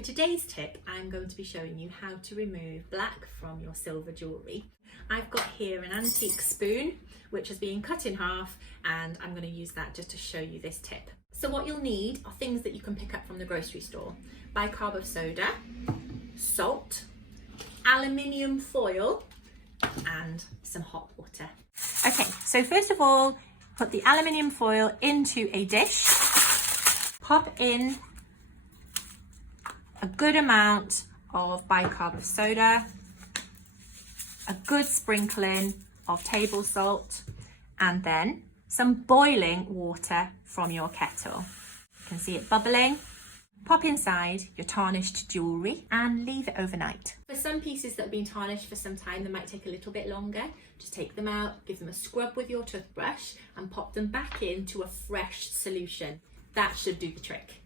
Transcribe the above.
For today's tip, I'm going to be showing you how to remove black from your silver jewellery. I've got here an antique spoon which has been cut in half, and I'm going to use that just to show you this tip. So what you'll need are things that you can pick up from the grocery store: bicarb of soda, salt, aluminium foil and some hot water. Okay, so first of all, put the aluminium foil into a dish, pop in a good amount of bicarb of soda, a good sprinkling of table salt, and then some boiling water from your kettle. You can see it bubbling. Pop inside your tarnished jewellery and leave it overnight. For some pieces that have been tarnished for some time, they might take a little bit longer. Just take them out, give them a scrub with your toothbrush and pop them back into a fresh solution. That should do the trick.